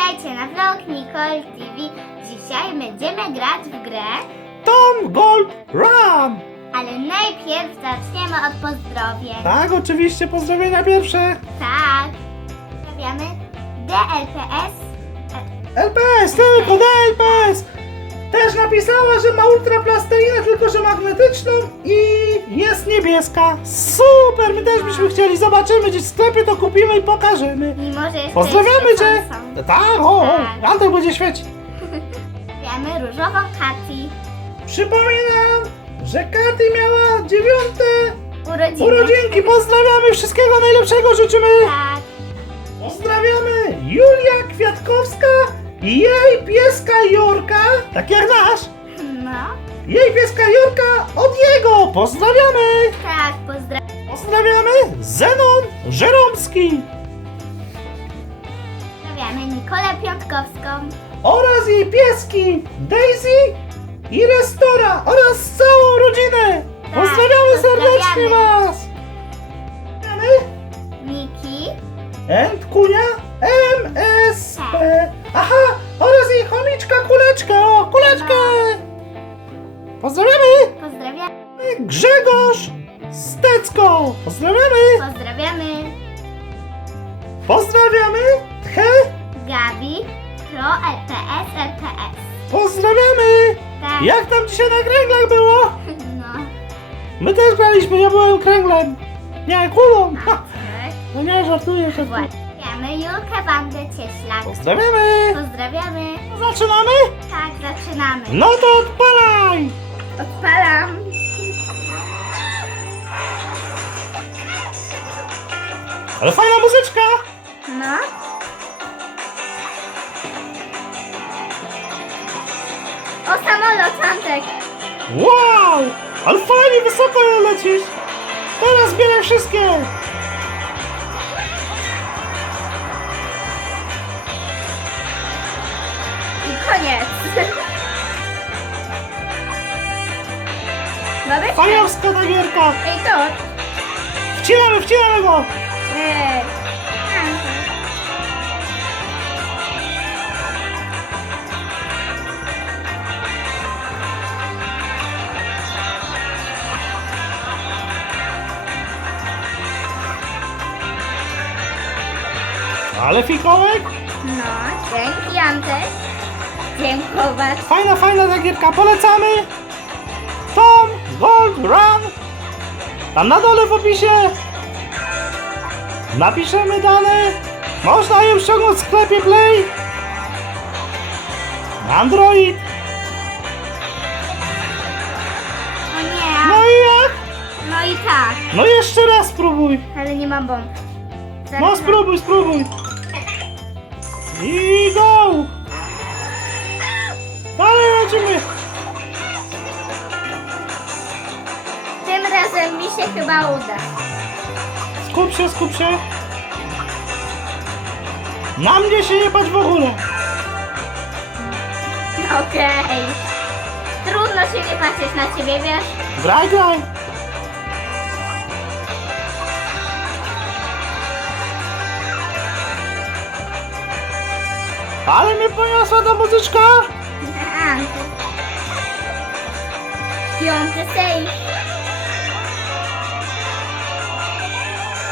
Witajcie na vlog Nicole TV. Dzisiaj będziemy grać w grę, Tom Gold Run! ale najpierw zaczniemy od pozdrowień. Tak, oczywiście, pozdrowienia pierwsze. Tak. Pozdrawiamy DLPS. LPS, tylko do LPS! Też napisała, że ma ultraplastelina, tylko że magnetyczną i niebieska. Super, my też byśmy chcieli. Zobaczymy gdzieś w sklepie, to kupimy i pokażemy. Mimo, że jest Pozdrawiamy cię! są. Tak, o, o, Tak. Antek będzie świecić. Pozdrawiamy różową Kati. Przypominam, że Katy miała dziewiąte Urodziny. urodzinki. Pozdrawiamy, wszystkiego najlepszego życzymy. Tak. Pozdrawiamy Julia Kwiatkowska i jej pieska Jorka, tak jak nasz. No. Jej pieska Jorka od jego. Pozdrawiamy. Tak, pozdrawiamy. Pozdrawiamy Zenon Żeromski Pozdrawiamy Nikolę Piątkowską. oraz jej pieski Daisy i Restora oraz całą rodzinę. Tak, Pozdrawiamy serdecznie pozdrawiamy. Was. Pozdrawiamy Miki. And Kunia MSP. Aha, oraz jej chomiczka Kuleczkę. O, Kuleczkę. Pozdrawiamy. Pozdrawiamy. Grzegorz Stecko. Pozdrawiamy. Pozdrawiamy. Pozdrawiamy. Tche. Gabi. Pro LPS LPS. Pozdrawiamy. Tak. Jak tam dzisiaj na kręglach było? No. My też graliśmy, ja byłem kręglem. Nie, kulą. Ha. Tak. No nie, żartuję, żartuję. Pozdrawiamy Julkę Wandę Cieślak. Pozdrawiamy. Pozdrawiamy. Zaczynamy? Tak, zaczynamy. No to odpalaj. Odpalam. Ale fajna muzyczka. No. O, samolot, Antek. Wow! Ale fajnie wysoko lecisz! Teraz zbieraj wszystkie! I koniec. Fajowska ta gierka! Ej, to. Wcinamy, wcinamy go! Ej. Ale fikołek! No, dzięki Antek. Dziękować. Fajna, fajna ta gierka, polecamy! Tom Gold Run! Tam na dole w opisie napiszemy dane. Można ją ściągnąć w sklepie Play. Android. O nie. No i jak? No i tak. No jeszcze raz spróbuj. Ale nie mam bomb. Zaraz No spróbuj, spróbuj. I go! Dalej lecimy! Razem mi się chyba uda. Skup się, skup się. Na mnie się nie patrz w ogóle. Okej. Trudno się nie patrzeć na ciebie, wiesz? Graj, graj. Ale mnie poniosła ta muzyczka. Piąty sejf.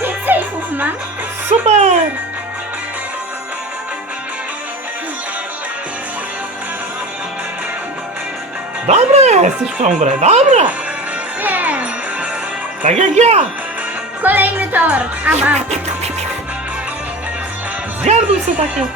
Pięć sejfów mam. Super. Dobra, jesteś w tą grę, dobra. Wiem. Tak jak ja. Kolejny tor. A mam. Zjadł sobie takie.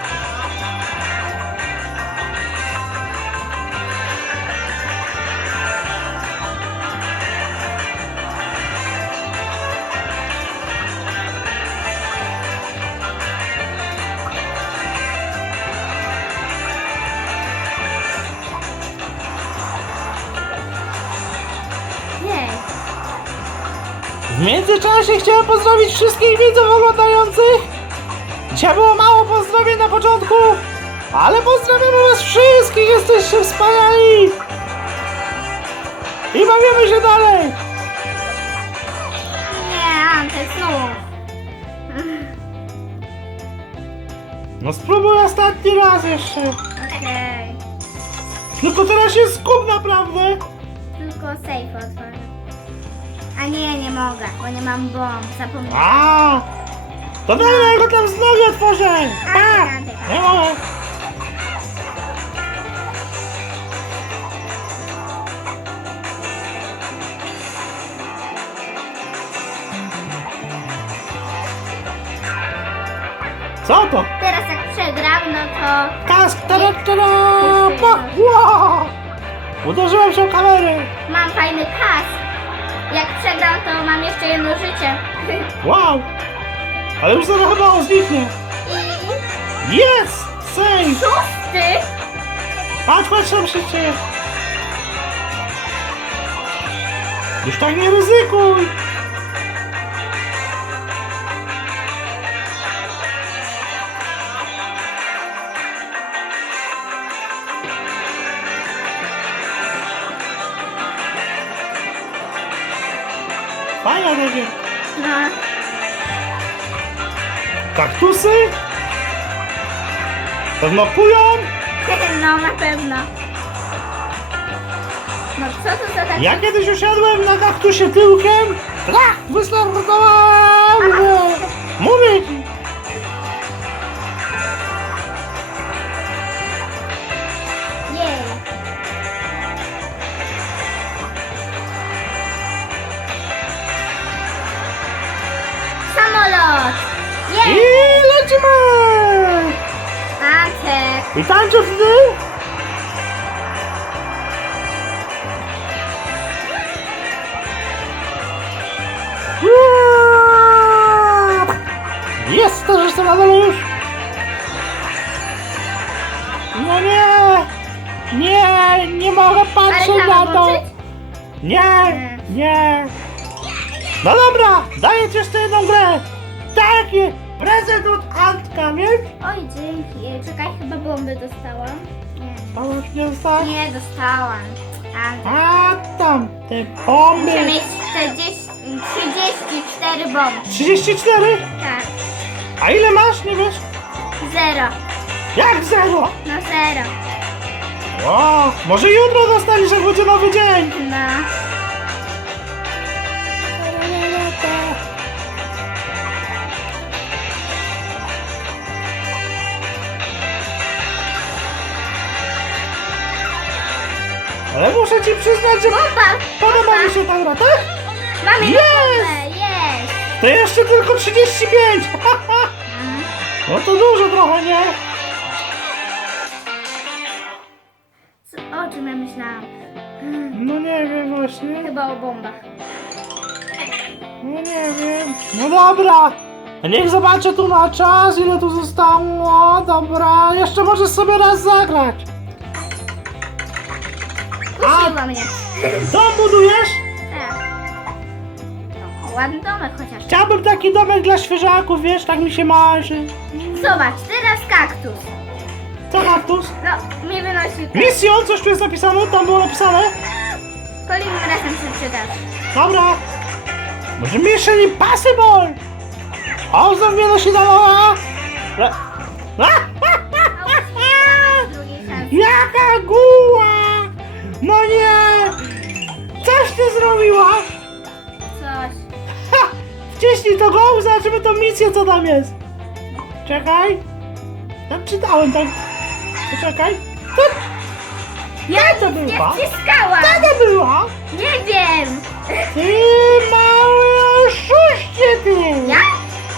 W międzyczasie chciałem pozdrowić wszystkich widzów oglądających. Dzisiaj było mało pozdrowień na początku, ale pozdrawiamy was wszystkich, jesteście wspaniali. I bawimy się dalej. Nie, Antek, znów. No spróbuj ostatni raz jeszcze. Okej. Tylko teraz się skup naprawdę. Tylko safe otworzę. A nie, nie mogę, bo nie mam bomb. Zapomniałam. A, to daj ja go tam znowu otworzę. A, Pa! Nie mogę. Co to? Teraz jak przegram, no to... Kask, tada, tada, pa, wow! Uderzyłem się o kamerę. Mam fajny kask. Jak przegram, to mam jeszcze jedno życie. Wow! Ale już zaraz chyba zniknie. I Jest! Save! szósty! Patrz, patrz, tam się dzieje. Już tak nie ryzykuj! Fajna takie No, kaktusy. Podmapują. no na pewno. No co to za taki... Ja kiedyś usiadłem na kaktusie tyłkiem. Tak, wystartowałem! Mówię I lecimy! Antek! I tańczę wtedy? Jest to, że jestem na dole już! No nie! Nie, nie mogę patrzeć Ale na to! włączyć? Nie, nie! No dobra, daję ci jeszcze jedną grę! Taki prezent od Antka, wiesz? Oj, dzięki. Czekaj, chyba bomby dostałam. Nie. Pomóż nie dostać? Nie dostałam. A tam, te bomby! Muszę mieć 40, 34 bomby. 34? Tak. A ile masz, nie wiesz? Zero. Jak zero? No zero. O, może jutro dostaniesz, jak będzie nowy dzień. No. Ale muszę ci przyznać, że Bomba! podoba mi się ta gra, tak? Mamy Jest! To jeszcze tylko 35! No to dużo trochę, nie? Co, o czym ja myślałam? No nie wiem właśnie. Chyba o bombach. No nie wiem. No dobra. Niech zobaczę tu na czas, ile tu zostało. Dobra, jeszcze możesz sobie raz zagrać. Kusiła mnie. Dom budujesz? Tak. No, ładny domek chociaż. Chciałbym taki domek dla świeżaków, wiesz, tak mi się marzy. Zobacz, teraz kaktus. Co kaktus? No, mnie wynosi. Misjon, coś tu jest napisane? Tam było napisane? Kolejnym razem się przydasz. Dobra. Może Mission Impossible? O, znowu się dawała. E- Drugiej szansy. Jaka guła! No nie! Coś ty zrobiła! Coś. Ha! Wciśnij to go, zobaczymy tą misję, co tam jest. Czekaj. Ja czytałem tak. Poczekaj. Co, Ja to nie była? wciskałam. co to była? Nie wiem. Ty mały oszuście ty! Ja?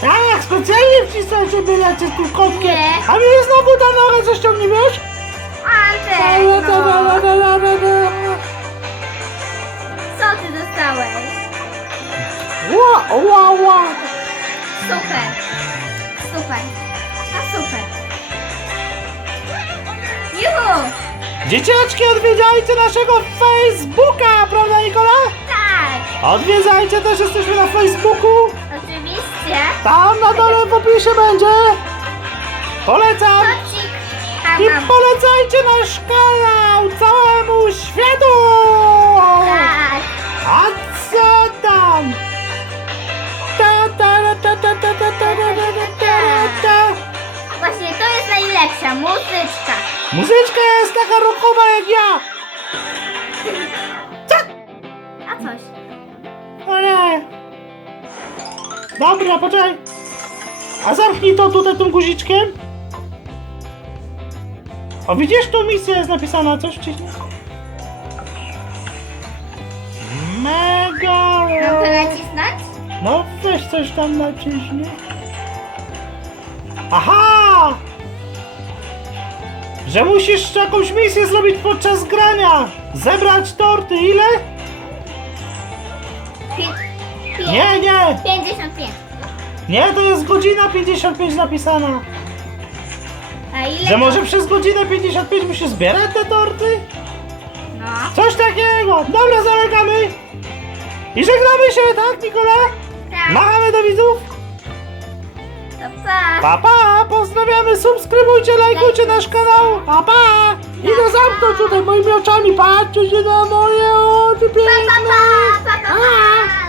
Tak, specjalnie wcisnąłem, żeby lecieć tu kotkiem. Nie. A mnie znowu ta noga coś ciągniesz? Antek, Co ty dostałeś? Ła, ła, ła. Super. Super. A super. Juhu! Dzieciaczki, odwiedzajcie naszego Facebooka, prawda Nikola? Tak, Odwiedzajcie też, jesteśmy na Facebooku. oczywiście. Tam na dole w opisie będzie. Polecam. I polecajcie nasz kanał całemu światu. Tak. A co tam? Ta, ta, ta, ta, ta, ta, ta, ta, ta, ta, ta. Właśnie to jest najlepsza muzyczka. Muzyczka jest taka rockowa jak ja! A coś. Nie! Dobra, poczekaj! A zamknij to tutaj tym guziczkiem. O, widzisz, tu misja jest napisana, coś wcześniej? Mega! Mam to nacisnąć? No weź coś tam naciśnij. Aha! Że musisz jakąś misję zrobić podczas grania! Zebrać torty, ile? Pi- pi- Nie, nie! 55. Nie, to jest godzina 55 napisana. Ile Że może przez godzinę 55 musi zbierać te torty? No. Coś takiego. Dobra, zamykamy. I żegnamy się, tak Nikola? Tak. Machamy do widzów. To pa. Pa, pa. Pozdrawiamy, subskrybujcie, lajkujcie nasz kanał. Pa, pa. I no zamknąć tutaj moimi oczami. Patrzcie się na moje oczy piękne. Pa, pa, pa, pa, pa, pa.